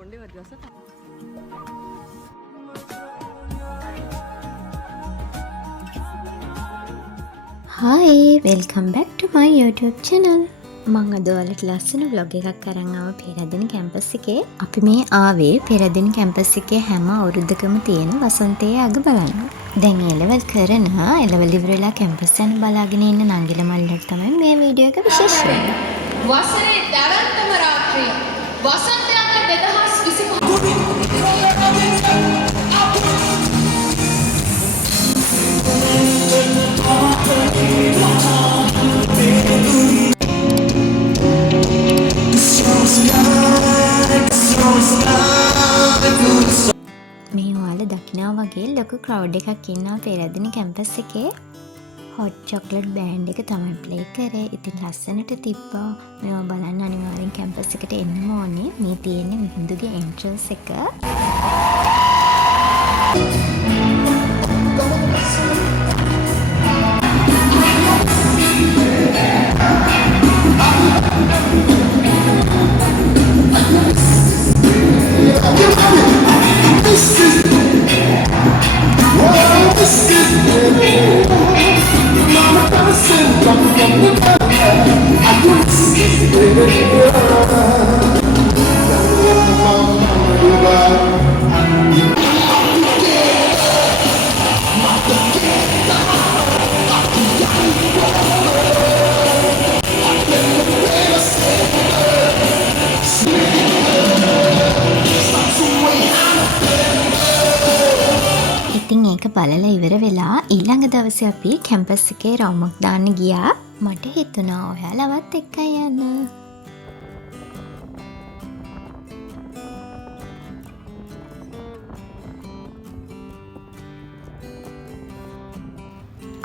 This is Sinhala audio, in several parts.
Hi, welcome back to my YouTube channel. මම අද ඔයාලට ලස්සන vlog එකක් අරන් ආවා පෙරදින කැම්පස් එකේ. අපි මේ ආවේ පෙරදින කැම්පස් එකේ හැම අවුරුද්දකම තියෙන වසන්තයේ අග බලන්න. දැන් A-level කරන A-level ඉවරලා කැම්පස් යන බලාගෙන ඉන්න නංගිල මල්ලට තමයි මේ වීඩියෝ එක විශේෂයි. වසරේ දැවැන්තම රාත්‍රිය වසන්තයන්ට 2025 මේ ඔයාලා දකිනා වගේ ලොකු ක්‍රවුඩ් එකක් ඉන්නවා පෙරදින කැම්පස් එකේ. හොට් චොක්ලට් බෑන්ඩ් එක තමයි ප්ලේ කරේ. ඉතින් ලස්සනට තිබ්බා. මේවා බලන්න අනිවාර්යෙන් කැම්පස් එකට එන්නම ඕනේ. මේ තියෙන්නේ මිහිඳුගේ එන්ට්‍රන්ස් එක. ඉතින් ඒක බලලා ඉවර වෙලා ඊළඟ දවසේ අපි කැම්පස් එකේ රවුමක් දාන්න ගියා. මට හිතුණා ඔයාලවත් එක්කයි යන්න.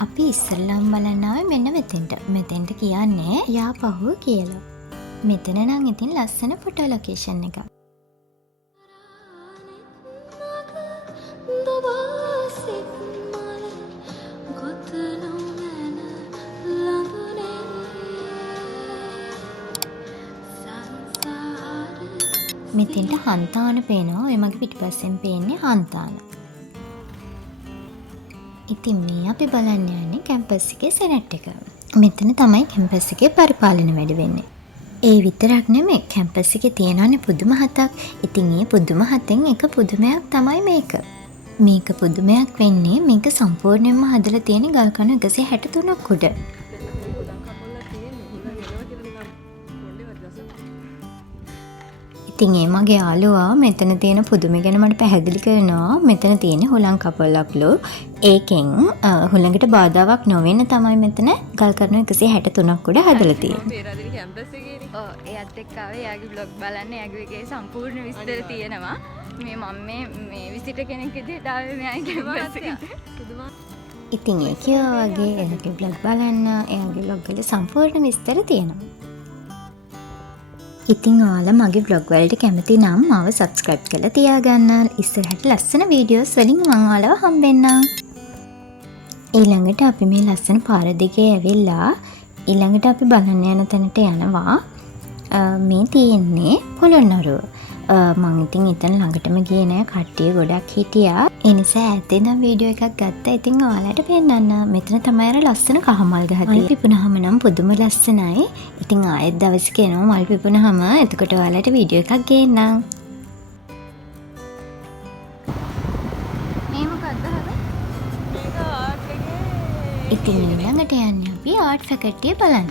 අපි ඉස්සෙල්ලාම බලන්න ආවේ මෙන්න මෙතෙන්ට. මෙතෙන්ට කියන්නේ යාපහුව කියලා. මෙතන නම් ඉතින් ලස්සන ෆොටෝ ලොකේෂන් එකක්. මෙතෙන්ට හන්තාන පේනවා. ඔය මගේ පිටිපස්සෙන් පේන්නේ හන්තාන. ඉතින් මේ අපි බලන්න යන්නේ කැම්පස් එකේ සෙනට් එක. මෙතන තමයි කැම්පස් එකේ පරිපාලන වැඩ වෙන්නේ. ඒ විතරක් නෙමෙයි කැම්පස් එකේ තියෙනනේ පුදුම හතක්. ඉතින් මේ පුදුම හතෙන් එක පුදුමයක් තමයි මේක. මේක පුදුමයක් වෙන්නේ මේක සම්පූර්ණයෙන්ම හදලා තියෙන ගල් කණු 163ක් උඩ. ඉතින් ඒ මගේ යාළුවා මෙතන තියෙන පුදුම ගැන මට පැහැදිලි කරනවා. මෙතන තියෙන හුලං කපලක්ලු. ඒකෙන් හුලඟට බාධාවක් නොවෙන්න තමයි මෙතන ගල් කණු 163ක් උඩ හදලා තියෙන්නේ. එයත් එක්ක ආවේ එයාගේ බ්ලොග් බලන්න. එයාගේ එකේ සම්පූර්ණ විස්තර තියෙනවා. මේ මම මේ විසිට කෙනෙක් විදිහට ආවේ මෙයාගේ කැම්පස් එකට. ඉතින් ඒක වගේ එයාගේ බ්ලොග් බලන්න. එයාගේ බ්ලොග් වල සම්පූර්ණ විස්තර තියෙනවා. ඉතින් ඔයාලා මගේ බ්ලොග් වලට කැමති නම් මාව සබ්ස්ක්‍රයිබ් කරලා තියාගන්න. ඉස්සරහට ලස්සන වීඩියෝස් වලින් මම ඔයාලව හම්බෙන්නම්. ඊළඟට අපි මේ ලස්සන පාර දිගේ ඇවිල්ලා ඊළඟට අපි බලන්න යන තැනට යනවා. මේ තියෙන්නේ පොළොන්නරුව. මං ඉතින් එතන ළඟටම ගියේ නෑ. කට්ටිය ගොඩක් හිටියා. ඒ නිසා ඈතින් නම් වීඩියෝ එකක් ගත්තා. ඉතින් ඔයාලට පෙන්නන්න. මෙතන තමයි අර ලස්සන කහමල් ගහ තියෙන්නේ. පිපුණාම නම් පුදුම ලස්සනයි. ඉතින් ආයෙත් දවසක එනවා මල් පිපුණාම. එතකොට ඔයාලට වීඩියෝ එකක් ගේන්නම්. මේ මොකක්ද හරි? මේක ආර්ට් එකේ. ඉතින් ඊළඟට යන්නේ අපි ආර්ට් ෆැකල්ටි එක බලන්න.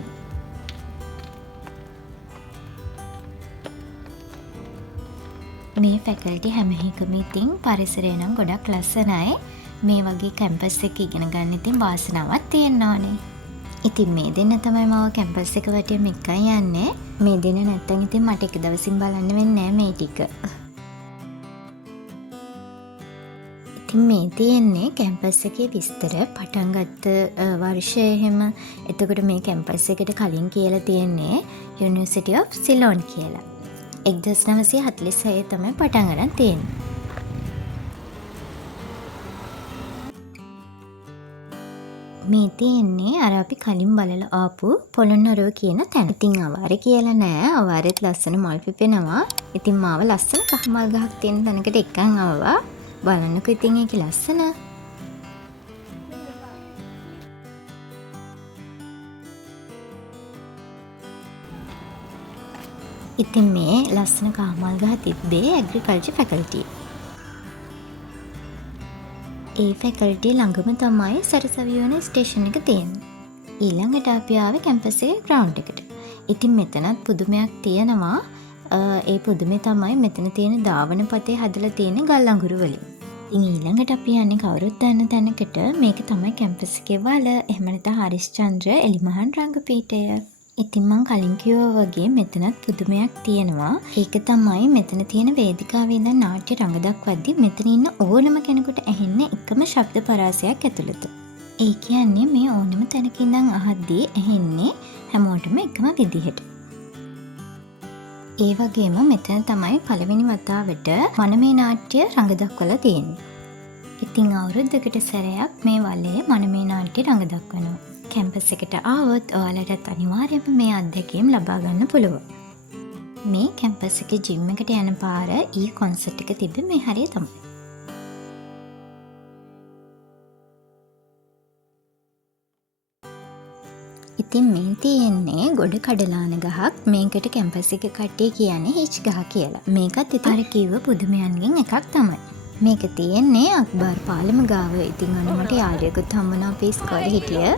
මේ ෆැකල්ටි හැම එකම ඉතින් පරිසරය නම් ගොඩක් ලස්සනයි. මේ වගේ කැම්පස් එක ඉගෙන ගන්න ඉතින් වාසනාවක් තියෙන්න ඕනේ. ඉතින් මේ දෙන්න තමයි මම කැම්පස් එක වටේම එකයි යන්නේ. මේ දෙන්න නැත්තම් ඉතින් මට එක දවසින් බලන්න වෙන්නේ නැහැ මේ ටික. ඉතින් මේ තියෙන්නේ කැම්පස් එකේ විස්තර පටන් ගත්ත වර්ෂය එහෙම. එතකොට මේ කැම්පස් එකට කලින් කියලා තියෙන්නේ University of Ceylon කියලා. 1946 තමයි පටන් ගන්න තියෙන්නේ. මේ තියෙන්නේ අර අපි කලින් බලලා ආපු පොළොන්නරුව කියන තැන. ඉතින් අවාරේ කියලා නෑ. අවාරෙත් ලස්සන මල් පිපෙනවා. ඉතින් මාව ලස්සන කහමල් ගහක් තියෙන තැනකට එක්කන් ආවා. බලන්නකෝ ඉතින් ඒකේ ලස්සන. ඉතින් මේ ලස්සන කහමල් ගහ තිබ්බේ ඇග්‍රිකල්චර් ෆැකල්ටි. ඒ ෆැකල්ටි ළඟම තමයි සරසවියන ස්ටේෂන් එක තියෙන්නේ. ඊළඟට අපි ආවේ කැම්පස් එකේ ග්‍රවුන්ඩ් එකට. ඉතින් මෙතනත් පුදුමයක් තියෙනවා. ඒ පුදුමේ තමයි මෙතන තියෙන ධාවන පතේ හදලා තියෙන ගල් අඟුරු වලින්. ඉතින් ඊළඟට අපි යන්නේ කවුරුත් දන්න තැනකට. මේක තමයි කැම්පස් එකේ වල. එහෙම නැත්නම් හරිස්චන්ද්‍ර එලිමහන් රංගපීඨය. ඉතින් මං කලින් කිව්වා වගේ මෙතනත් පුදුමයක් තියෙනවා. ඒක තමයි මෙතන තියෙන වේදිකාවේ ඉඳන් නාට්‍ය රඟ දක්වද්දී මෙතන ඉන්න ඕනම කෙනෙකුට ඇහෙන්න එකම ශබ්ද පරාසයක් ඇතුළත. ඒ කියන්නේ මේ ඕනම තැනක ඉඳන් අහද්දී ඇහෙන්නේ හැමෝටම එකම විදිහට. ඒ වගේම මෙතන තමයි පළවෙනි වතාවට මනමේ නාට්‍ය රඟ දක්වලා තියෙන්නේ. ඉතින් අවුරුද්දකට සැරයක් මේ වලේ මනමේ නාට්‍ය රඟ දක්වනවා. කැම්පස් එකට ආවොත් ඔයාලටත් අනිවාර්යයෙන්ම මේ අත්දැකීම් ලබා ගන්න පුළුවන්. මේ කැම්පස් එකේ ජිම් එකට යන පාර ඊ කොන්සර්ට් එක තිබ්බේ මේ හරිය තමයි. ඉතින් මේ තියෙන්නේ ගොඩ කඩලාන ගහක්. මේකට කැම්පස් එකේ කට්ටිය කියන්නේ හිච් ගහ කියලා. මේකත් ඉතින් අර කිව්ව පුදුමයන්ගෙන් එකක් තමයි. මේක තියෙන්නේ අක්බර් පාලම ගාව. ඉතින් අන්න මට යාළුවෙකුත් හම්බුණා අපේ ඉස්කෝලේ හිටිය.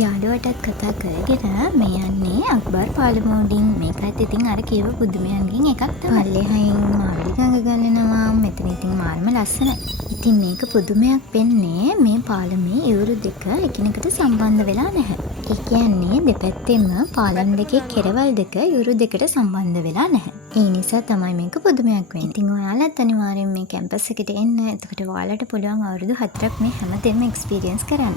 යාළුවටත් කතා කරගෙන මේ යන්නේ අක්බර් පාලමෝඩින්. මේකත් ඉතින් අර කියව පුදුමයන්ගෙන් එකක් තමයි. පල්ලෙහායින් මාවිලි ගඟ ගලනවා. මෙතන ඉතින් මාරම ලස්සනයි. ඉතින් මේක පුදුමයක් වෙන්නේ මේ පාලමේ ඉවුරු දෙක එකිනෙකට සම්බන්ධ වෙලා නැහැ. ඒ කියන්නේ දෙපැත්තෙම පාලම් දෙකේ කෙරවල් දෙක ඉවුරු දෙකට සම්බන්ධ වෙලා නැහැ. ඒ නිසා තමයි මේක පුදුමයක් වෙන්නේ. ඉතින් ඔයාලත් අනිවාර්යෙන් මේ කැම්පස් එකට එන්න. එතකොට ඔයාලට පුළුවන් අවුරුදු 4ක් මේ හැමදේම එක්ස්පීරියන්ස් කරන්න.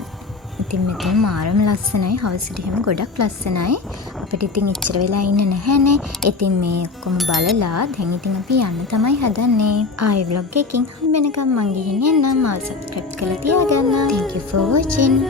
ඉතින් මෙතන මාරම ලස්සනයි. හවසට එහෙම ගොඩක් ලස්සනයි. අපිට ඉතින් එච්චර වෙලා ඉන්න නැහැනේ. ඉතින් මේ ඔක්කොම බලලා දැන් ඉතින් අපි යන්න තමයි හදන්නේ. ආයෙ vlog එකකින් හම්බ වෙනකම් මං ගිහින් එන්නම්. මාව subscribe කරලා තියාගන්න. Thank you for watching.